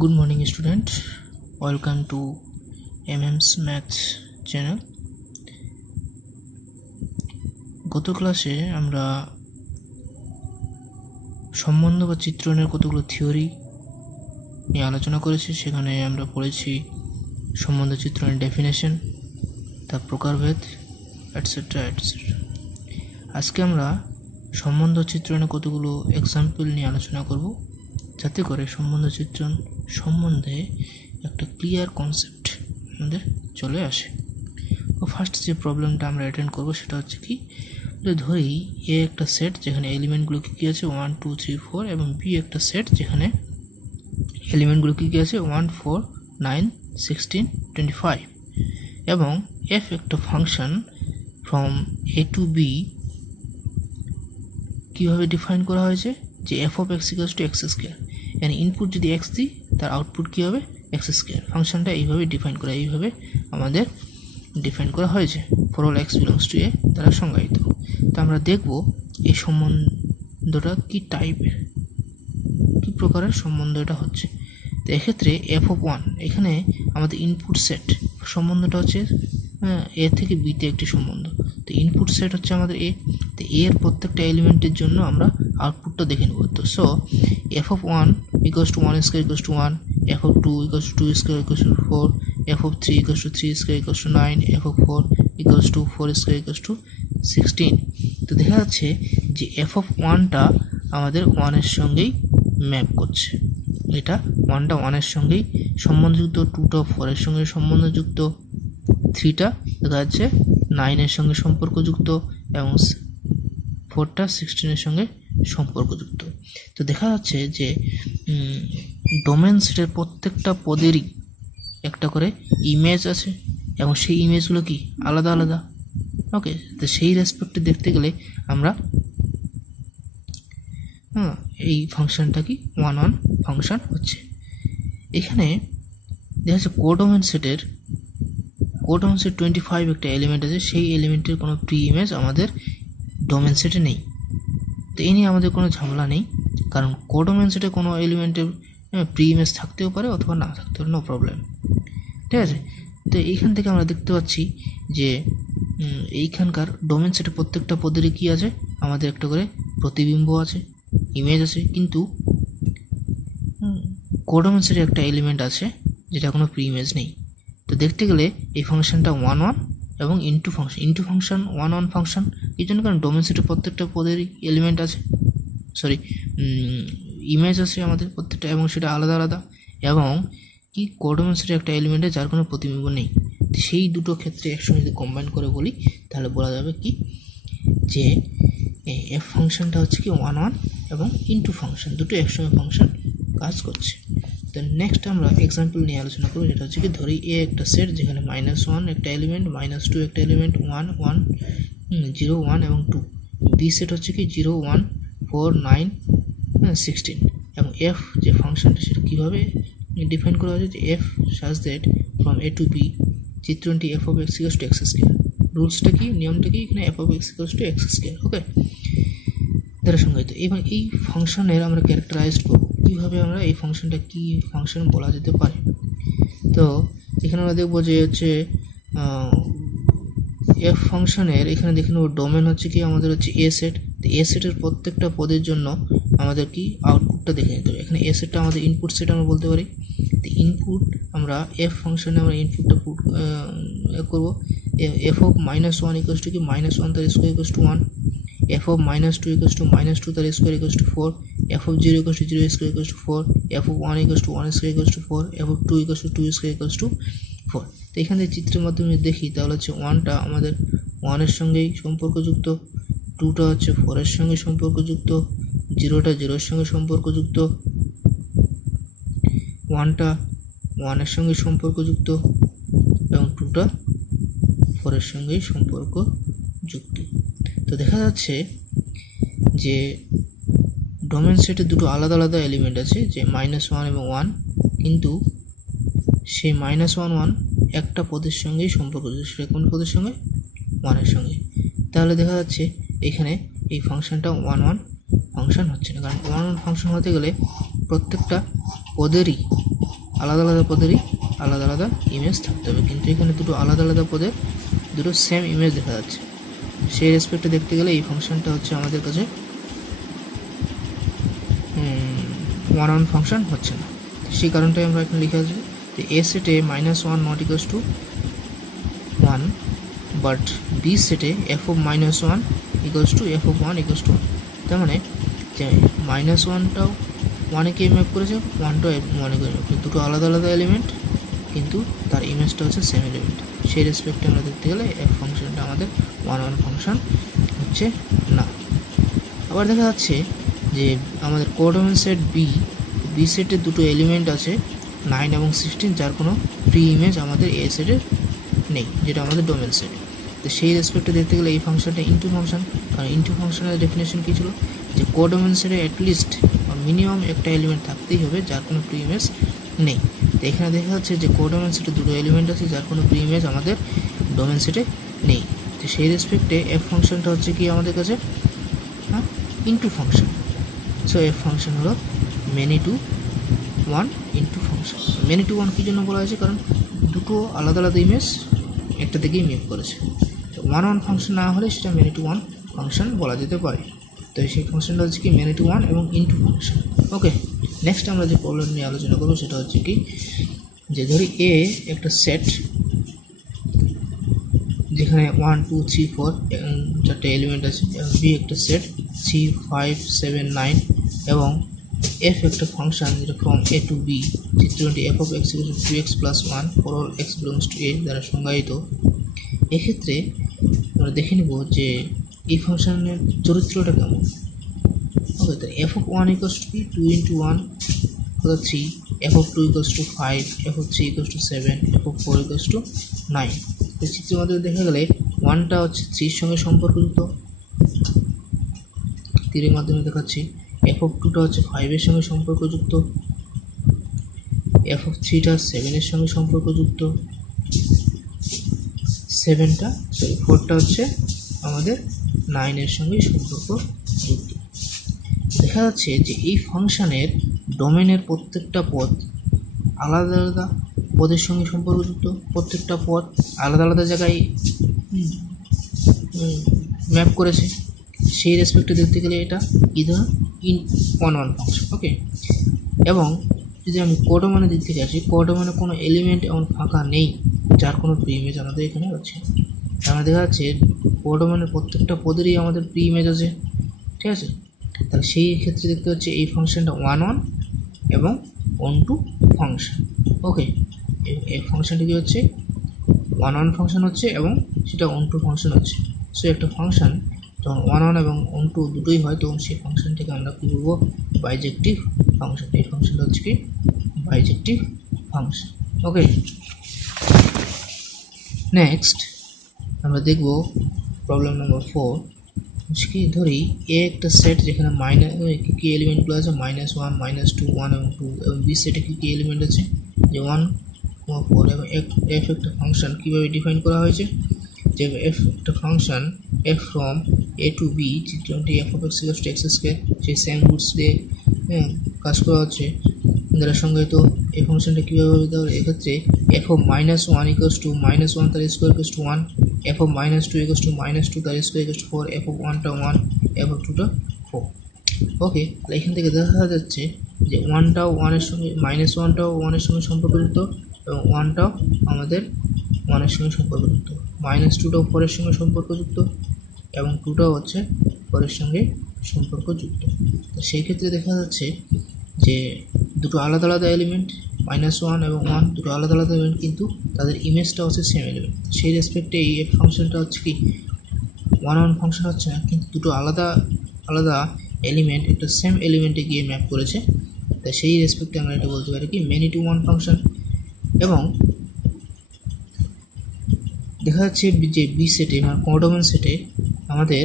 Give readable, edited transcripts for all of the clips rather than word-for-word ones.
Good morning, student. Welcome to MM's Maths channel. গত ক্লাসে আমরা সম্বন্ধ বা চিত্রণের কতগুলো থিওরি নিয়ে আলোচনা করেছি। সেখানে আমরা পড়েছি সম্বন্ধ চিত্রণের ডেফিনেশন, তার প্রকারভেদ, এটসেট্রা এটসেট্রা। আজকে আমরা সম্বন্ধ চিত্রণের কতগুলো এক্সাম্পল নিয়ে আলোচনা করব, যাতে করে সম্বন্ধ চিত্রণ সম্বন্ধে একটা ক্লিয়ার কনসেপ্ট আমাদের চলে আসে। তো ফার্স্ট যে প্রবলেমটা আমরা অ্যাটেন্ড করব সেটা হচ্ছে কি, ধরি এ একটা সেট যেখানে এলিমেন্টগুলো কী আছে 1 2 3 4 এবং বি একটা সেট যেখানে এলিমেন্টগুলো কী আছে 1 4 9 16 25 এবং এফ একটা function from A to B কীভাবে ডিফাইন করা হয়েছে যে f of x equals to x square, মানে ইনপুট যদি এক্স দিই তার আউটপুট কী হবে এক্স স্কোয়ার। ফাংশনটা এইভাবে ডিফাইন করা, এইভাবে আমাদের ডিফাইন করা হয়েছে for all x belongs to A দ্বারা সংজ্ঞায়িত। তো আমরা দেখব এই সম্বন্ধটা কী টাইপের, কী প্রকারের সম্বন্ধ এটা হচ্ছে। তো এক্ষেত্রে এফ অফ ওয়ান, এখানে আমাদের ইনপুট সেট সম্বন্ধটা হচ্ছে এ থেকে বিতে একটি সম্বন্ধ। তো ইনপুট সেট হচ্ছে আমাদের এ, তো এর প্রত্যেকটা এলিমেন্টের জন্য আমরা আউটপুটটা দেখে নেব। তো so f of one equals to one square equals to one, f of two equals to square equals to four, f of three equals to three square equals to nine, f of four equals to four square equals to 16। তো দেখা যাচ্ছে যে f of ওয়ানটা আমাদের ওয়ানের সঙ্গেই map করছে, এটা ওয়ানটা ওয়ানের সঙ্গেই সম্বন্ধযুক্ত, টুটা ফোরের সঙ্গে সম্বন্ধযুক্ত, থ্রিটা দেখা যাচ্ছে নাইনের সঙ্গে সম্পর্কযুক্ত এবং ফোরটা 16-এর সঙ্গে সম্পর্কযুক্ত। তো দেখা যাচ্ছে যে ডোমেন সেটের প্রত্যেকটা পদেরই একটা করে ইমেজ আছে এবং সেই ইমেজগুলো কি আলাদা আলাদা। ওকে, তো সেই রেসপেক্টে দেখতে গেলে আমরা এই ফাংশনটা কি ওয়ান ওয়ান ফাংশন হচ্ছে। এখানে দেখা যাচ্ছে কোডোমেন সেটের 25 একটা এলিমেন্ট আছে, সেই এলিমেন্টের কোনো প্রি ইমেজ আমাদের ডোমেন সেটে নেই। তো এই নিয়ে আমাদের কোনো ঝামেলা নেই, কারণ কোডোমেন সেটে কোনো এলিমেন্টের প্রি ইমেজ থাকতেও পারে অথবা না থাকতে পারে, নো প্রবলেম। ঠিক আছে, তো এইখান থেকে আমরা দেখতে পাচ্ছি যে এইখানকার ডোমেন সেটে প্রত্যেকটা পদেরই কী আছে, আমাদের একটা করে প্রতিবিম্ব আছে, ইমেজ আছে, কিন্তু কোডোমেন সেটে একটা এলিমেন্ট আছে যেটা কোনো প্রি ইমেজ নেই। তো দেখতে গেলে এই ফাংশনটা ওয়ান ওয়ান এবং into function one one function. এই জন্য কারণ ডোমেন সেটের প্রত্যেকটা পদেরই এলিমেন্ট আছে, ইমেজ আছে আমাদের প্রত্যেকটা, এবং সেটা আলাদা আলাদা, এবং কি কোডোমেন সেটের একটা এলিমেন্টে যার কোনো প্রতিবিম্ব নেই। সেই দুটো ক্ষেত্রে একসঙ্গে যদি কম্বাইন করে বলি তাহলে বলা যাবে কি যে এফ ফাংশনটা হচ্ছে কি ওয়ান ওয়ান এবং ইনটু ফাংশন, দুটো একসঙ্গে ফাংশন কাজ করছে। তো নেক্সট আমরা এক্সাম্পল নিয়ে আলোচনা করব, যেটা হচ্ছে কি ধরি এ একটা সেট যেখানে -1 একটা এলিমেন্ট, -2 একটা এলিমেন্ট, 1 1 0 1 এবং 2। বি সেট হচ্ছে কি 0 1 4 9 16 এবং এফ যে ফাংশনটা সেটা কীভাবে ডিফাইন করা হয়েছে যে F such that from A to B চিত্রণটি F of x equals to x square. রুলসটা কি, নিয়মটা কি, এখানে F of x equals to x square okay দ্বারা সংজ্ঞায়িত। এবং এই ফাংশনের আমরা ক্যারেক্টারাইজ করব কীভাবে, আমরা এই ফাংশনটা কী ফাংশন বলা যেতে পারে। তো এখানে আমরা দেখবো যে হচ্ছে এফ ফাংশনের এখানে দেখে নেব ডোমেন হচ্ছে কি আমাদের হচ্ছে এ সেট। তো এ সেটের প্রত্যেকটা পদের জন্য আমাদের কি আউটপুটটা দেখে নিতে হবে। এখানে এ সেটটা আমাদের ইনপুট সেট আমরা বলতে পারি। তো ইনপুট আমরা এফ ফাংশনে আমরা ইনপুটটা পুট করবো, এফ অফ -1 ইকুয়ালস টু কি -1 তার square equals to 1, f of -2 equals to -2 তার square equals to 4, f of 0 equals two 0 square equals to 4, f of 1 equals to 1 square equals to 4, f of 2 equals to 2 square equals to 4। তো এখান থেকে চিত্রের মাধ্যমে দেখি তাহলে হচ্ছে 1টা আমাদের 1-এর সঙ্গেই সম্পর্কযুক্ত, 2টা হচ্ছে 4-এর সঙ্গে সম্পর্কযুক্ত, 0টা 0-এর সঙ্গে সম্পর্কযুক্ত, 1টা 1-এর সঙ্গে সম্পর্কযুক্ত এবং 2টা 4-এর সঙ্গেই সম্পর্কযুক্ত। তো দেখা যাচ্ছে যে ডোমেন সেটে দুটো আলাদা আলাদা এলিমেন্ট আছে, যে -1 এবং 1, কিন্তু সেই -1 1 একটা পদের সঙ্গেই সম্পর্কযুক্ত, সেটা কোন পদের সঙ্গে, 1-এর সঙ্গে। তাহলে দেখা যাচ্ছে এখানে এই ফাংশনটা ওয়ান ফাংশন হচ্ছে না, কারণ ওয়ান ফাংশন হতে গেলে প্রত্যেকটা পদেরই আলাদা আলাদা পদেরই আলাদা আলাদা ইমেজ থাকতে হবে, কিন্তু এখানে দুটো আলাদা আলাদা পদের দুটো সেম ইমেজ দেখা যাচ্ছে। সেই রেসপেক্টে দেখতে গেলে এই ফাংশনটা হচ্ছে আমাদের কাছে ওয়ান অন ফাংশন হচ্ছে না। সেই কারণটাই আমরা এখানে লিখে আসবো যে এ সেটে -1 not equals to 1, but B সেটে F of -1 equals to F of 1 equals to 1। তার মানে যে -1টাও 1-কে ম্যাপ করেছে, 1টাও 1-কে ম্যাপ করেছে, দুটো আলাদা আলাদা এলিমেন্ট কিন্তু তার ইমেজটা হচ্ছে সেম এলিমেন্ট। সেই রেসপেক্টে আমরা দেখতে গেলে এফ ফাংশনটা আমাদের ওয়ান অন ফাংশন হচ্ছে না। আবার দেখা যাচ্ছে যে আমাদের কোডোমেন সেট বি সেটের দুটো এলিমেন্ট আছে 9 এবং 16, যার কোনো প্রি ইমেজ আমাদের এ সেটের নেই, যেটা আমাদের ডোমেন সেট। তো সেই রেসপেক্টে দেখতে গেলে এই ফাংশনটা ইনটু ফাংশন, কারণ ইনটু ফাংশনের ডেফিনেশন কী ছিল যে কোডোমেন সেটে অ্যাটলিস্ট মিনিমাম একটা এলিমেন্ট থাকতেই হবে যার কোনো প্রি ইমেজ নেই। তো এখানে দেখা যাচ্ছে যে কোডোমেন সেটে দুটো এলিমেন্ট আছে যার কোনো প্রি ইমেজ আমাদের ডোমেন সেটে নেই। তো সেই রেসপেক্টে এফ ফাংশনটা হচ্ছে কি আমাদের কাছে into function. So F function হলো many to one into function. Many to one কী জন্য বলা হয়েছে, কারণ দুটো আলাদা আলাদা ইমেজ একটা থেকেই ম্যাপ করেছে। তো ওয়ান ওয়ান ফাংশন না হলে সেটা মেনি টু ওয়ান ফাংশন বলা যেতে পারে। তো সেই ফাংশনটা হচ্ছে কি মেনি টু ওয়ান এবং ইনটু ফাংশন। ওকে, নেক্সট আমরা যে প্রবলেম নিয়ে আলোচনা করবো সেটা হচ্ছে কি যে ধরি এ একটা সেট যেখানে 1 2 3 4 চারটে এলিমেন্ট আছে, এবং বি একটা সেট 3 5 7 9 এবং এফ একটা ফাংশন যেটা ফ্রম এ টু বি, চিত্রটি f of x equal to 2x + 1 for all x belongs to A দ্বারা সংজ্ঞায়িত। এক্ষেত্রে আমরা দেখে নেব যে এই ফাংশনের চরিত্রটা কেমন। ওকে, তো F of 1 equals to 2 × 1 = 3, F of 2 equals two 5, F of 3 equals to 7, F of 4 equals to 9। এই চিত্রের মধ্যে দেখা গেলে 1টা হচ্ছে 3-এর সঙ্গে সম্পর্কযুক্ত, তীরের মাধ্যমে দেখাচ্ছি। এফ অফ 2টা হচ্ছে 5-এর সঙ্গে সম্পর্কযুক্ত, এফ অফ 3টা 7-এর সঙ্গে সম্পর্কযুক্ত, 4টা হচ্ছে আমাদের 9-এর সঙ্গে সম্পর্কযুক্ত। দেখা যাচ্ছে যে এই ফাংশনের ডোমেনের প্রত্যেকটা পদ আলাদা আলাদা পদের সঙ্গে সম্পর্কযুক্ত, প্রত্যেকটা পদ আলাদা আলাদা জায়গায় ম্যাপ করেছে। সেই রেসপেক্টে দেখতে গেলে এটা কি ধরুন ওয়ান ওয়ান ফাংশন। ওকে, এবং যদি আমি কোডোমেনের দিক থেকে আসি, কোডোমেনে কোনো এলিমেন্ট এমন ফাঁকা নেই যার কোনো প্রি ইমেজ আমাদের এখানে আছে। আমরা দেখা যাচ্ছে কোডোমেনের প্রত্যেকটা পদেরই আমাদের প্রি ইমেজ আছে, ঠিক আছে। তাহলে সেই ক্ষেত্রে দেখতে হচ্ছে এই ফাংশনটা ওয়ান ওয়ান এবং অন টু ফাংশন। ওকে, এই ফাংশনটি কী হচ্ছে ওয়ান ওয়ান ফাংশন হচ্ছে এবং সেটা অন টু ফাংশন হচ্ছে। সো একটা ফাংশন যখন ওয়ান ওয়ান এবং অন টু দুটোই হয় তখন সেই ফাংশনটিকে আমরা কী বলবো, বাইজেক্টিভ ফাংশন। এই ফাংশনটা হচ্ছে কি বাইজেক্টিভ ফাংশন। ওকে, নেক্সট আমরা দেখব প্রবলেম নম্বর 4। কি ধরি এ একটা সেট যেখানে কী এলিমেন্টগুলো আছে -1 -2 1 এবং 2, এবং বি সেটে কী এলিমেন্ট আছে যে 1 4, এবং এফ একটা ফাংশন কীভাবে ডিফাইন করা হয়েছে যে এফ একটা function f from A to B, চিত্রটি f of x equals to x square, সেই সেম রুটস দিয়ে কাজ করা হচ্ছে দ্বারা সংজ্ঞায়িত। এই ফাংশনটা কীভাবে হবে, তাহলে এক্ষেত্রে এফ অফ -1 ইকুয়ালস টু -1 তার square equals to 1, f of -2 equals to -2 তার square equals to 4, f of 1টা 1, এফ অফ 2টা 4। ওকে, তাহলে এখান থেকে দেখা যাচ্ছে যে 1টাও 1-এর সঙ্গে, -1টাও 1-এর সঙ্গে সম্পর্কযুক্ত, এবং 1টাও আমাদের 1-এর সঙ্গে সম্পর্কযুক্ত, -2টাও 4-এর সঙ্গে সম্পর্কযুক্ত, এবং 2টাও হচ্ছে 4-এর সঙ্গে সম্পর্কযুক্ত। তো সেই ক্ষেত্রে দেখা যাচ্ছে যে দুটো আলাদা আলাদা এলিমেন্ট -1 এবং 1 দুটো আলাদা আলাদা এলিমেন্ট, কিন্তু তাদের ইমেজটা হচ্ছে সেম এলিমেন্ট। সেই রেসপেক্টে এই এফ ফাংশনটা হচ্ছে কি ওয়ান ওয়ান ফাংশন হচ্ছে না, কিন্তু দুটো আলাদা আলাদা এলিমেন্ট একটা সেম এলিমেন্টে গিয়ে ম্যাপ করেছে। তাই সেই রেসপেক্টে আমরা এটা বলতে পারি কি মেনি টু ওয়ান ফাংশন। এবং দেখা যাচ্ছে যে বি সেটে মানে কোডোমেন সেটে আমাদের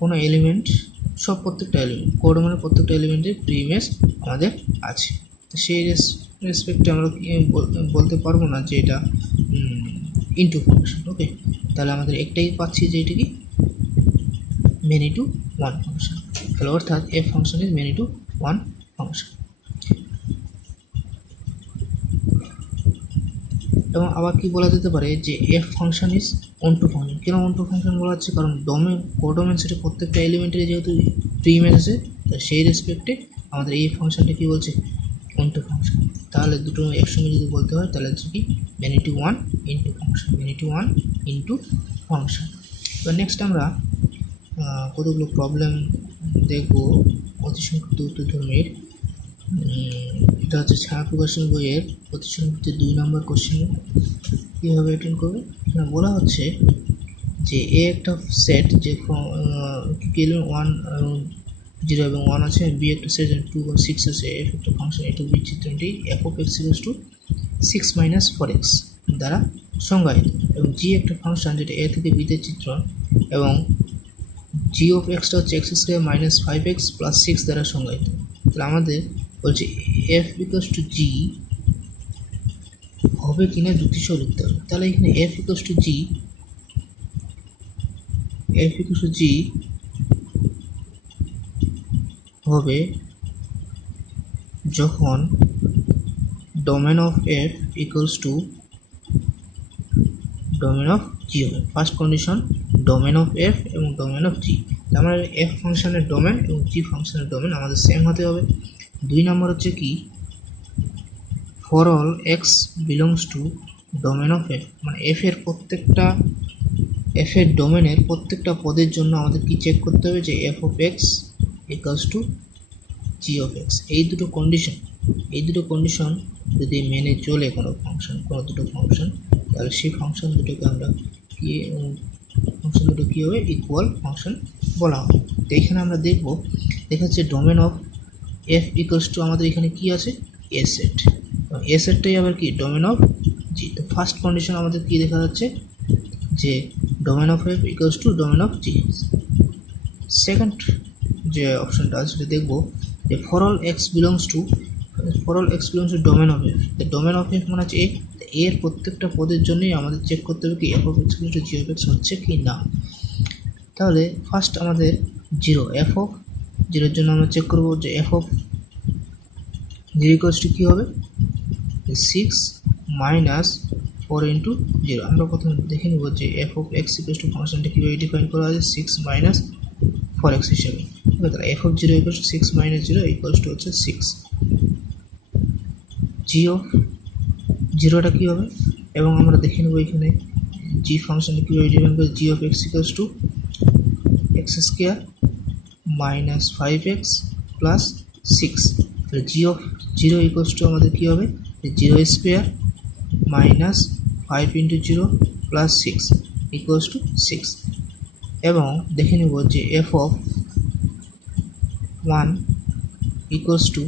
কোনো এলিমেন্ট প্রত্যেকটা এলিমেন্ট কোডোমেনের প্রত্যেকটা এলিমেন্টের প্রি ইমেজ আমাদের আছে। তো সেই রেসপেক্টে আমরা বলতে পারবো না যে এটা ইনটু ফাংশন। ওকে, তাহলে আমাদের একটাই পাচ্ছি যে এটা কি মেনি টু ওয়ান ফাংশন। তাহলে অর্থাৎ f function is many to one function. এবং আবার কি বলা যেতে পারে যে f function is onto function. কেন অন টু ফাংশন বলা হচ্ছে? কারণ কোডোমেন সেটে প্রত্যেকটা এলিমেন্টের যেহেতু প্রি ইমেজ আছে, তা সেই রেসপেক্টে আমাদের এই ফাংশনটা কি বলছে? Onto function. তাহলে দুটো একসঙ্গে যদি বলতে হয় তাহলে হচ্ছে কি ভ্যানিটি ওয়ান ইন্টু ফাংশন, ভ্যানিটি ওয়ান ইন্টু ফাংশন। তো নেক্সট আমরা কতগুলো প্রবলেম দেখব অতি সংক্ষিপ্ত উত্তর ধর্মের। এটা হচ্ছে ছায়া প্রকাশন বইয়ের অতি সংক্ষিপ্ত 2 নম্বর কোশ্চেন। কীভাবে অ্যাটেন্ড করবে? এখানে বলা হচ্ছে যে এ একটা সেট যে ওয়ান এবং 0 এবং 1 আছে, বি একটা সেট 2 এবং 6 আছে, এফ একটা ফাংশন এটু বি চিত্রটি f of x equals to 6 minus 4x দ্বারা সংজ্ঞায়িত, এবং জি একটা ফাংশন যেটা এ থেকে বিতে চিত্রণ, এবং জি অফ এক্সটা হচ্ছে x square minus 5x plus 6 দ্বারা সংজ্ঞায়িত। তাহলে আমাদের বলছে এফ ইকুয়ালস টু জি হবে কিনা যুক্তিসহ লিখতে হবে। তাহলে এখানে এফ ইকুয়ালস টু জি হবে যখন domain of f equals to domain of g হবে। First condition domain of f এবং ডোমেন অফ জি, আমরা এফ ফাংশনের ডোমেন এবং জি ফাংশনের ডোমেন আমাদের সেম হতে হবে। 2 নম্বর হচ্ছে কি for all x belongs two domain of F, মানে এফের ডোমেনের প্রত্যেকটা পদের জন্য আমাদের কি চেক করতে হবে যে f of x equals to g of x. এই দুটো কন্ডিশন যদি মেনে চলে কোনো দুটো ফাংশন, তাহলে সেই ফাংশন দুটোকে আমরা কী হবে? ইকুয়াল ফাংশন বলা হবে। তো এখানে আমরা দেখা যাচ্ছে domain of f equals two আমাদের এখানে কি আছে? এ সেট, এ সেটটাই আবার কি ডোমেন অফ জি। তো ফার্স্ট কন্ডিশন আমাদের কি দেখা যাচ্ছে যে domain of f equals to domain of G. Second যে অপশনটা আছে সেটা দেখবো যে for all x belongs two domain of F. Domain of F মানে হচ্ছে এর প্রত্যেকটা পদের জন্যই আমাদের চেক করতে হবে কি F of x equal two g of x হচ্ছে কি না। তাহলে ফার্স্ট আমাদের এফ অফ জিরোর জন্য আমরা চেক করবো যে f of zero equals to কী হবে? 6 মাইনাস 4 ইন্টু 0। আমরা প্রথমে দেখে নেব যে f of x equals two ফাংশনটা কীভাবে ডিফাইন করা আছে 6 মাইনাস 4x হিসেবে। তাহলে F of 0 equals to 6 minus 0 equals to হচ্ছে 6। জি অফ জিরোটা কী হবে? এবং আমরা দেখে নেব এখানে জি ফাংশনটা কীভাবে ডিফাইন করে g of x equals to x square minus 5x plus 6। তাহলে জি অফ 0 ইকুয়ালস টু আমাদের কী হবে? 0 square minus 5 into 0 plus 6 equals to 6। এবং দেখে নেব যে f of 1 equals to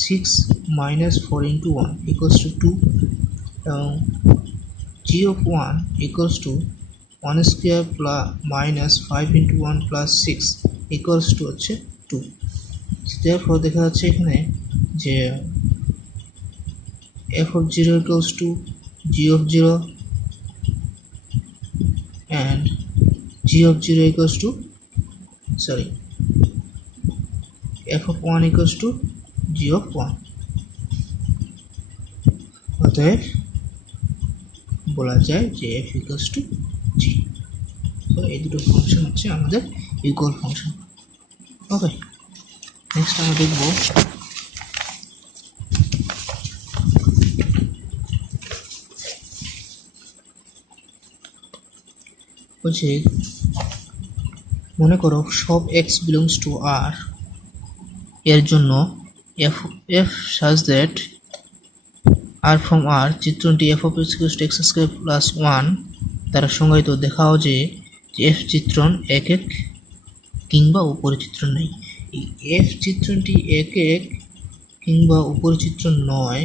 6 minus 4 into 1 equals to 2, এবং g of 1 equals to 1 square minus 5 into 1 plus 6 equals to হচ্ছে 2। therefore দেখা যাচ্ছে এখানে যে f of 0 equals to g of 0 and g of 0 equals to f of 1 equals to g of 1। অতএব বলা যায় যে f equals to g। তো এই দুটো ফাংশন হচ্ছে আমাদের ইকুয়াল ফাংশন। ওকে, নেক্সট আমরা দেখব হচ্ছে মনে করো সব x বিলংস টু r এর জন্য f such that r from r চিত্রটি f of x equals to x square plus 1 দ্বারা সংজ্ঞায়িত। দেখাও যে f চিত্রণ একক কিংবা উপরি চিত্রণ নেই। এই f চিত্রণটি একক কিংবা উপরি চিত্রণ নয়,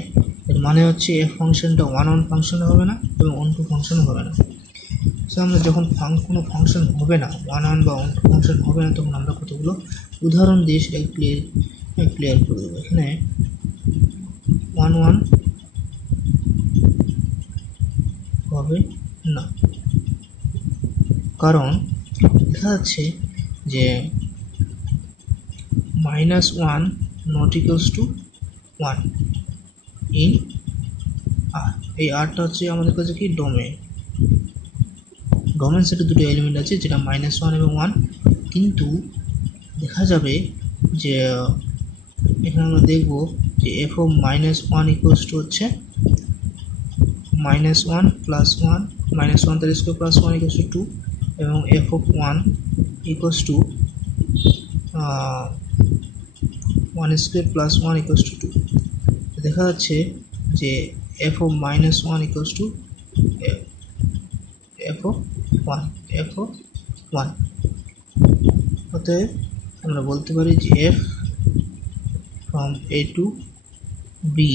এর মানে হচ্ছে f ফাংশনটা ওয়ান ফাংশন হবে না এবং অন টু ফাংশন হবে না। সো আমরা যখন কোনো ফাংশন হবে না, ওয়ান বা অন টু ফাংশন হবে না, তখন আমরা কতগুলো উদাহরণ দিয়ে সেটা ক্লিয়ার করে দেবো। এখানে 1 হবে না, কারণ দেখা যাচ্ছে যে -1 not equals to 1 in আর এই আরটা হচ্ছে আমাদের কাছে কি ডোমেন। ডোমেন সেটে দুটো এলিমেন্ট আছে, যেটা -1 এবং 1, কিন্তু দেখা যাবে যে এখানে আমরা দেখব যে এফ অফ -1 ইকুয়ালস টু হচ্ছে -1 প্লাস 1 -1 তার স্কোয়ার প্লাস 1 ইকুয়ালস টু 2, এবং f of 1 equals to 1 square plus 1 equals to 2। দেখা যাচ্ছে যে f of -1 equals to F of 1। অতএব আমরা বলতে পারি যে f from A to B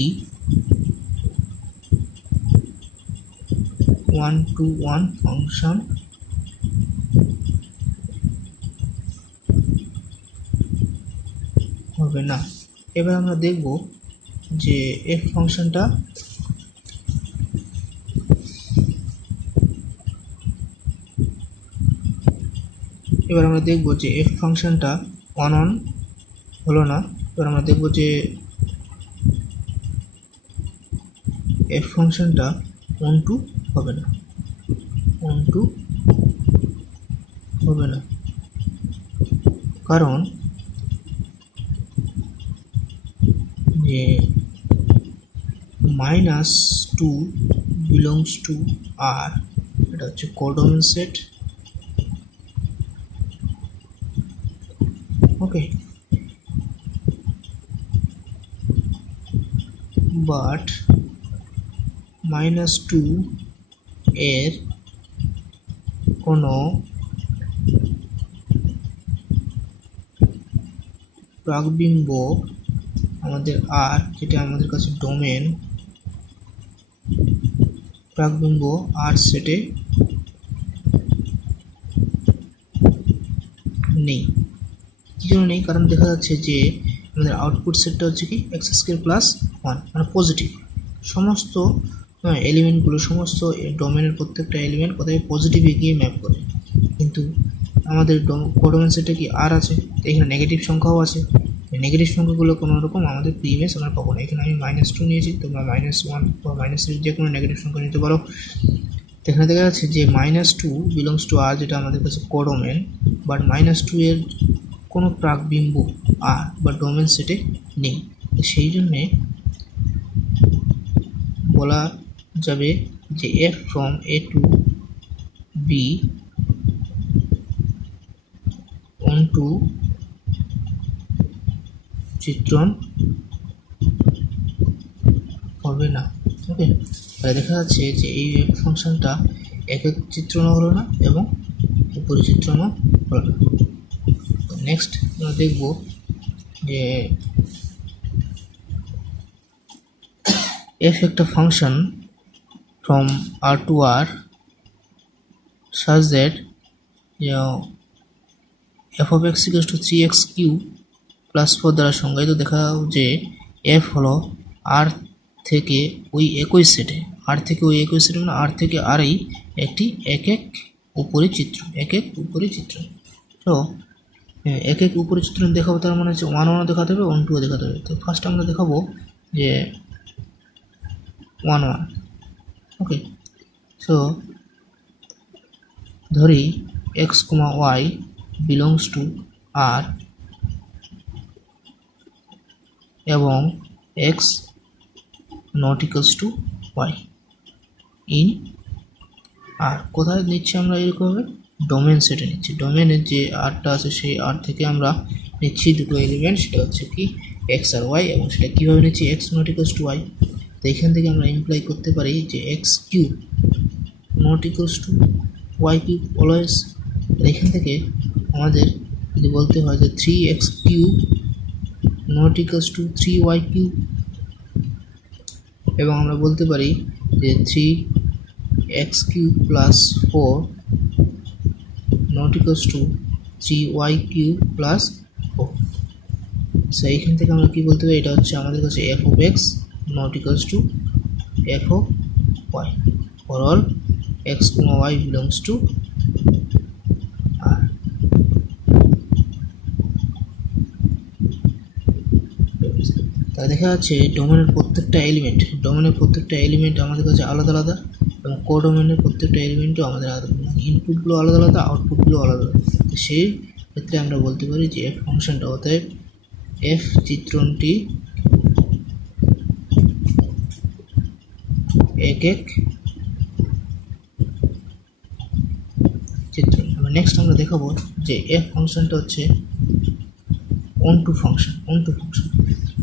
1-1 function হবে না। এবার আমরা দেখব যে এফ ফাংশনটা এফ ফাংশনটা 1-1 হলো না। এবার আমরা দেখব যে এফ ফাংশনটা 1-2 হবে না, 1-2 হবে না, কারণ যে -2 বিলংস টু আর, এটা হচ্ছে কোডোমেন সেট। ওকে, বাট -2 এর কোনো প্রাকবিম্ব আমাদের আর, যেটা আমাদের কাছে ডোমেন, প্রাকবিম্ব আর সেটে নেই। কি জন্য নেই? কারণ দেখা যাচ্ছে যে আমাদের আউটপুট সেটটা হচ্ছে কি x² প্লাস 1, মানে পজিটিভ। সমস্ত এলিমেন্টগুলো, সমস্ত ডোমেনের প্রত্যেকটা এলিমেন্ট কোথায় পজিটিভে গিয়ে ম্যাপ করে, কিন্তু আমাদের কোডোমেন সেটে কি আর আছে, এখানে নেগেটিভ সংখ্যাও আছে। নেগেটিভ সংখ্যাগুলো কোনো রকম আমাদের প্রিমেস আমরা পাবো না। এখানে আমি -2 নিয়েছি, তোমরা -1 বা -3 যে কোনো নেগেটিভ সংখ্যা নিতে পারো। এখানে দেখা যাচ্ছে যে -2 বিলংস টু আর, যেটা আমাদের কাছে কোডোমেন, বাট -2 এর কোনো প্রাকবিম্ব আর বা ডোমেন সেটে নেই। সেই জন্যে বলা যাবে যে f from A to B 1-2 চিত্রণ হবে না। ওকে, তাহলে দেখা যাচ্ছে যে এই এফ ফাংশনটা একক চিত্রণও হলো না এবং উপরি চিত্রণও হলো না। নেক্সট আমরা দেখব যে এফ একটা function from R to R such that f of x equals to 3x³ plus 4 দ্বারা সংজ্ঞায়িত। দেখা যে এফ হলো আর থেকে ওই একই সেটে, মানে আর থেকে আরই একটি একক উপরি চিত্র, তো একক উপরি চিত্র দেখাবো, তার মানে হচ্ছে 1-1 দেখাতে হবে, 1-2 দেখাতে হবে। তো ফার্স্ট আমরা দেখাবো যে 1-1। ওকে, সো ধরি x, y belongs to R এবং x not equals to y in R. কোথায় নিচ্ছি আমরা এরকমভাবে? ডোমেন সেটে নিচ্ছি। ডোমেনের যে আরটা আছে সেই আর থেকে আমরা নিচ্ছি দুটো এলিমেন্ট, সেটা হচ্ছে কি x আর y, এবং সেটা কীভাবে নিচ্ছি? x not equals to y। তো এখান থেকে আমরা ইমপ্লাই করতে পারি যে x³ not equals two y³ always. এখান থেকে আমাদের যদি বলতে হয় যে 3x³ not equals two 3y³, এবং আমরা বলতে পারি যে 3x³ plus 4 not equals two 3y³ plus 4। So এইখান থেকে আমরা কি বলতে পারি? এটা হচ্ছে আমাদের কাছে f of x not equals to F of y for all x, y belongs to R. তা দেখা যাচ্ছে ডোমেনের প্রত্যেকটা এলিমেন্ট আমাদের কাছে আলাদা আলাদা এবং কোডোমেনের প্রত্যেকটা এলিমেন্টও আমাদের আলাদা, ইনপুটগুলো আলাদা আলাদা, আউটপুটগুলো আলাদা আলাদা। তো সেই ক্ষেত্রে আমরা বলতে পারি যে এফ ফাংশনটা, অতএব এফ চিত্রণটি এক এক চিত্রণ। নেক্সট আমরা দেখাবো যে এফ ফাংশনটা হচ্ছে অন টু ফাংশন।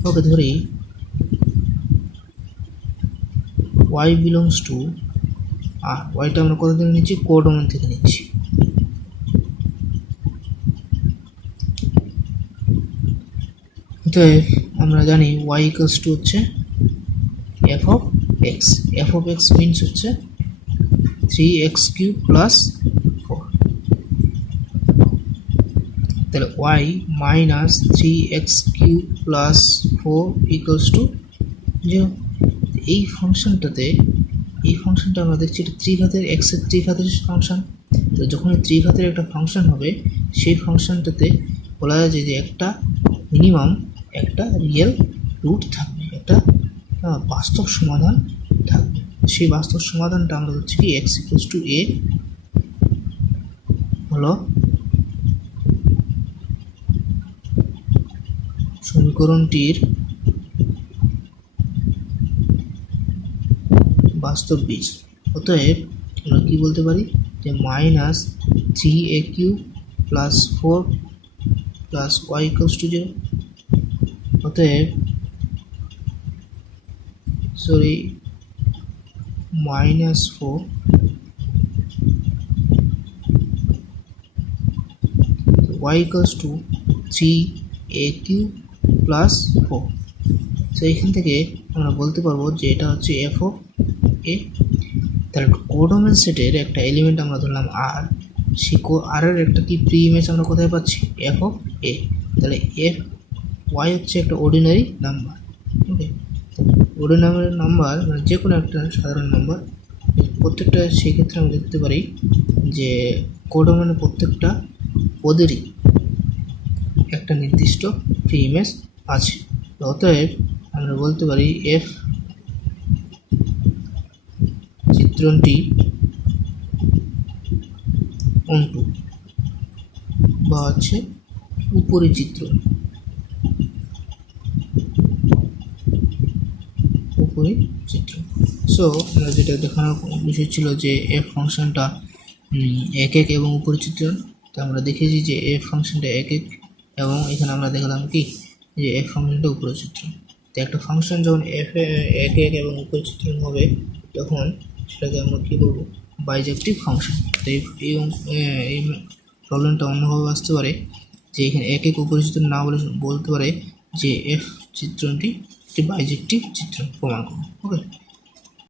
ওকে, ধরি y বিলংস টু আর, ওয়াইটা আমরা কোথা থেকে নিচ্ছি? কোডোমেন থেকে নিচ্ছি। তো আমরা জানি y ইকুয়ালস টু হচ্ছে F of x. F of x means হচ্ছে 3x³ প্লাস 4। তাহলে y minus 3x³ plus 4 equals to 0। এই ফাংশনটা আমরা দেখছি এটা ত্রিঘাতের, এক্সের ত্রিঘাতের ফাংশন। তো যখন ত্রিঘাতের একটা ফাংশন হবে, সেই ফাংশনটাতে বলা যায় যে একটা মিনিমাম একটা রিয়েল রুট থাকবে, একটা বাস্তব সমাধান থাকবে। সেই বাস্তব সমাধানটা আমরা হচ্ছে কি এক্স ইকুয়ালস টু এ হলো সমীকরণটির বাস্তব বীজ। অতএব আমরা কি বলতে পারি যে minus 3a³ plus 4 plus y equals to 0। অতএব minus 4 y equals to 3a³ plus 4। তো এখান থেকে আমরা বলতে পারবো যে এটা হচ্ছে এফ অফ এ। তাহলে কোডোমেন সেটের একটা এলিমেন্ট আমরা ধরলাম আর, সেই আর এর একটা কি প্রি ইমেজ আমরা কোথায় পাচ্ছি? এফ অফ এ। তাহলে এফ ওয়াই হচ্ছে একটা অর্ডিনারি নাম্বার। ওকে, অর্ডিনারি নাম্বার মানে যে কোনো একটা সাধারণ নাম্বার, প্রত্যেকটা সেই ক্ষেত্রে আমরা দেখতে পারি যে কোডোমেনের প্রত্যেকটা পদেরই একটা নির্দিষ্ট প্রি ইমেজ আছে। অতএব আমরা বলতে পারি এফ চিত্রণটি অন্টু বা হচ্ছে উপরি চিত্রণ। সো আমরা যেটা দেখানোর বিষয় ছিল যে এফ ফাংশনটা এক এক এবং উপরি চিত্রণ। তো আমরা দেখেছি যে এফ ফাংশনটা এক এক, এবং এখানে আমরা দেখলাম কি যে এফ ফাংশনটা উপরি চিত্রণ। তো একটা ফাংশন যখন এফ এক এক এবং উপরি চিত্রণ হবে, তখন সেটাকে আমরা কী বলবো? বাইজেক্টিভ ফাংশন। তো এই প্রবলেমটা অন্যভাবে আসতে পারে যে এখানে এক এক উপরি চিত্রণ না বলে বলতে পারে যে এফ চিত্রণটি একটি বাইজেক্টিভ চিত্রণ প্রমাণ করুন। ওকে।